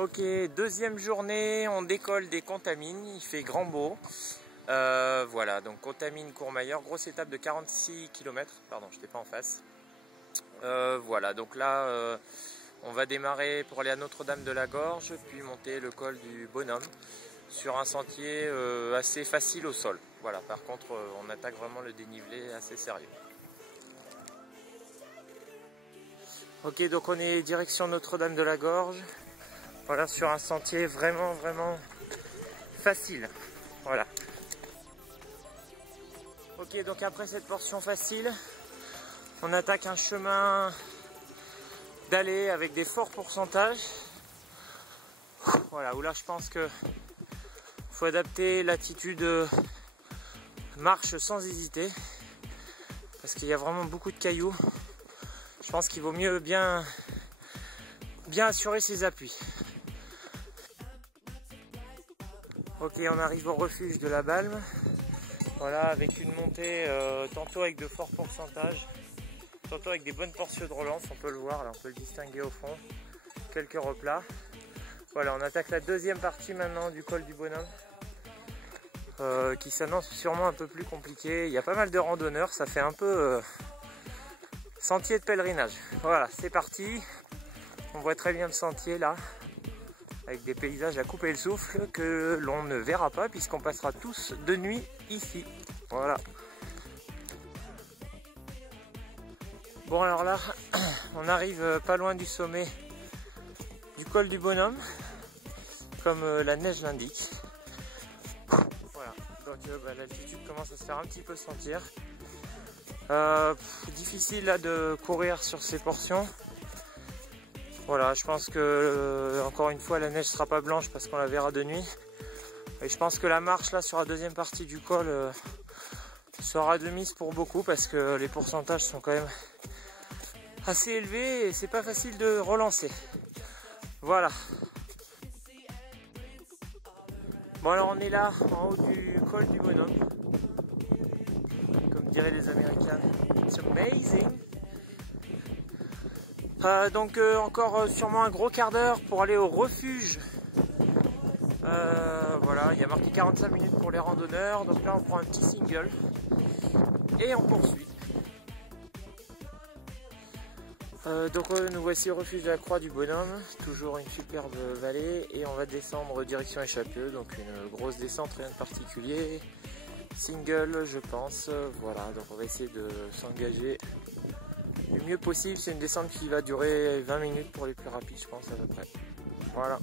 Ok, deuxième journée, on décolle des Contamines, il fait grand beau. Voilà, donc Contamine Courmayeur, grosse étape de 46 km, pardon, je n'étais pas en face. Voilà, donc là, on va démarrer pour aller à Notre-Dame de la Gorge, puis monter le col du Bonhomme, sur un sentier assez facile au sol. Voilà, par contre, on attaque vraiment le dénivelé assez sérieux. Ok, donc on est direction Notre-Dame de la Gorge. Voilà, sur un sentier vraiment facile. Voilà. Ok, donc après cette portion facile, on attaque un chemin d'allée avec des forts pourcentages. Voilà, où là je pense que faut adapter l'attitude marche sans hésiter. Parce qu'il y a vraiment beaucoup de cailloux. Je pense qu'il vaut mieux bien assurer ses appuis. Ok, on arrive au refuge de la Balme. Voilà, avec une montée tantôt avec de forts pourcentages, tantôt avec des bonnes portions de relance, on peut le voir, là on peut le distinguer au fond. Quelques replats. Voilà, on attaque la deuxième partie maintenant du col du Bonhomme, qui s'annonce sûrement un peu plus compliqué. Il y a pas mal de randonneurs, ça fait un peu sentier de pèlerinage. Voilà, c'est parti. On voit très bien le sentier là, avec des paysages à couper le souffle que l'on ne verra pas puisqu'on passera tous de nuit ici. Voilà. Bon alors là, on arrive pas loin du sommet du col du Bonhomme, comme la neige l'indique. Voilà, donc l'altitude commence à se faire un petit peu sentir. Difficile là de courir sur ces portions. Voilà, je pense que encore une fois la neige sera pas blanche parce qu'on la verra de nuit. Et je pense que la marche là sur la deuxième partie du col sera de mise pour beaucoup parce que les pourcentages sont quand même assez élevés et c'est pas facile de relancer. Voilà. Bon alors on est là en haut du col du Bonhomme. Comme diraient les Américains, it's amazing. Donc encore sûrement un gros quart d'heure pour aller au refuge. Voilà, il y a marqué 45 minutes pour les randonneurs. Donc là on prend un petit single et on poursuit. Donc nous voici au refuge de la Croix du Bonhomme, toujours une superbe vallée et on va descendre direction Échapieux, donc une grosse descente, rien de particulier, single je pense, voilà, donc on va essayer de s'engager le mieux possible. C'est une descente qui va durer 20 minutes pour les plus rapides je pense à peu près. Voilà.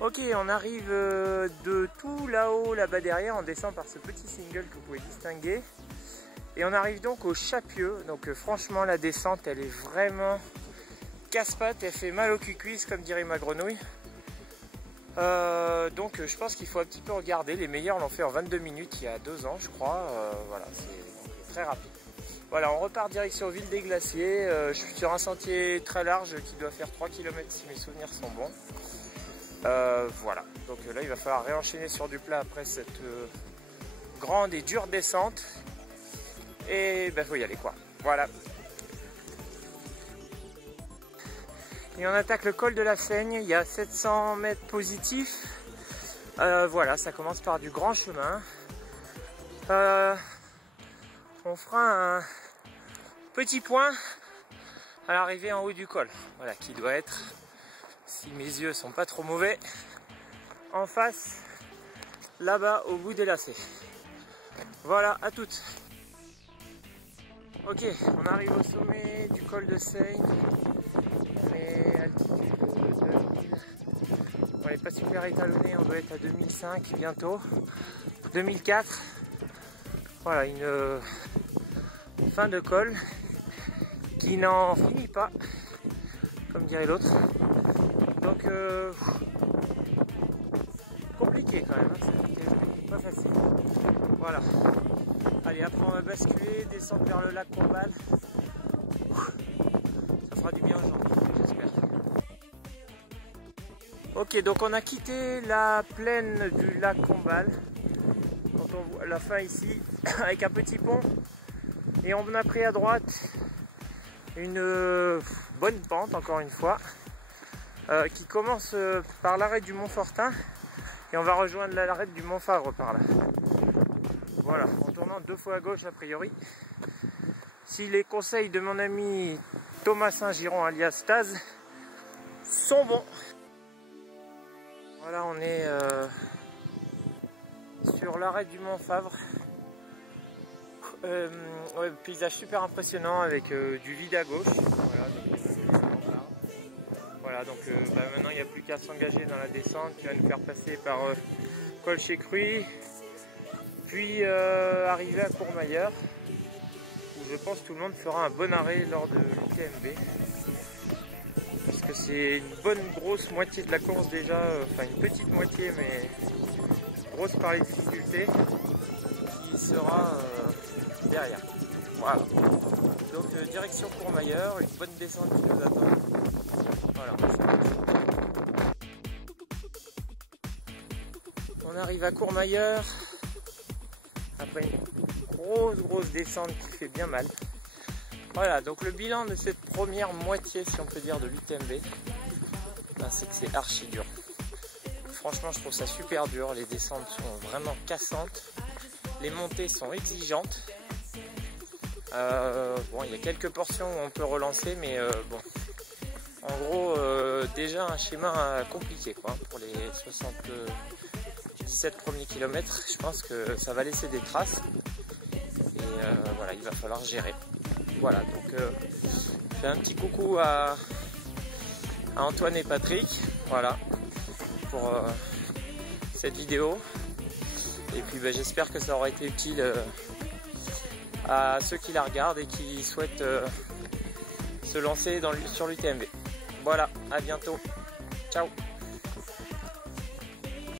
Ok, on arrive de tout là-haut, là-bas derrière, on descend par ce petit single que vous pouvez distinguer. Et on arrive donc au Chapieux. Donc franchement la descente elle est vraiment casse-pattes, elle fait mal au cul-cuisse comme dirait ma grenouille. Donc je pense qu'il faut un petit peu regarder. Les meilleurs l'ont fait en 22 minutes il y a 2 ans je crois. Voilà, c'est très rapide. Voilà, on repart direction Ville des Glaciers. Je suis sur un sentier très large qui doit faire 3 km si mes souvenirs sont bons. Voilà, donc là il va falloir réenchaîner sur du plat après cette grande et dure descente. Et ben faut y aller quoi. Voilà. Et on attaque le col de la Seigne. Il y a 700 mètres positifs. Voilà, ça commence par du grand chemin. On fera un petit point à l'arrivée en haut du col. Voilà, qui doit être, si mes yeux sont pas trop mauvais, en face, là-bas au bout des lacets. Voilà, à toutes. Ok, on arrive au sommet du col de Seigne. On est à altitude de 2000. On n'est pas super étalonné, on doit être à 2005 bientôt. 2004. Voilà, une fin de col qui n'en finit pas, comme dirait l'autre. Donc compliqué quand même, c'est pas facile. Voilà. Allez, après on va basculer, descendre vers le lac Combal. Ça fera du bien aux jambes, j'espère. Ok, donc on a quitté la plaine du lac Combal. Quand on voit la fin ici, avec un petit pont. Et on a pris à droite une bonne pente, encore une fois. qui commence par l'arête du Montfortin et on va rejoindre l'arête du Montfavre par là. Voilà, en tournant 2 fois à gauche a priori. Si les conseils de mon ami Thomas Saint-Giron alias Taz sont bons. Voilà, on est sur l'arête du Montfavre. Ouais, paysage super impressionnant avec du vide à gauche. Voilà, donc maintenant il n'y a plus qu'à s'engager dans la descente qui va nous faire passer par Col-chez-Cruy, puis arriver à Courmayeur, où je pense que tout le monde fera un bon arrêt lors de l'UTMB. Parce que c'est une bonne grosse moitié de la course déjà, enfin une petite moitié mais grosse par les difficultés, qui sera derrière. Voilà. Donc direction Courmayeur, une bonne descente qui nous attend. Voilà. On arrive à Courmayeur après une grosse descente qui fait bien mal. Voilà, donc le bilan de cette première moitié, si on peut dire, de l'UTMB, c'est que c'est archi dur. Franchement, je trouve ça super dur. Les descentes sont vraiment cassantes. Les montées sont exigeantes. Bon, il y a quelques portions où on peut relancer, mais bon. En gros, déjà un schéma compliqué quoi, pour les 77 premiers kilomètres. Je pense que ça va laisser des traces. Et voilà, il va falloir gérer. Voilà, donc je fais un petit coucou à Antoine et Patrick. Voilà, pour cette vidéo. Et puis j'espère que ça aura été utile à ceux qui la regardent et qui souhaitent se lancer sur l'UTMB. Voilà, à bientôt. Ciao.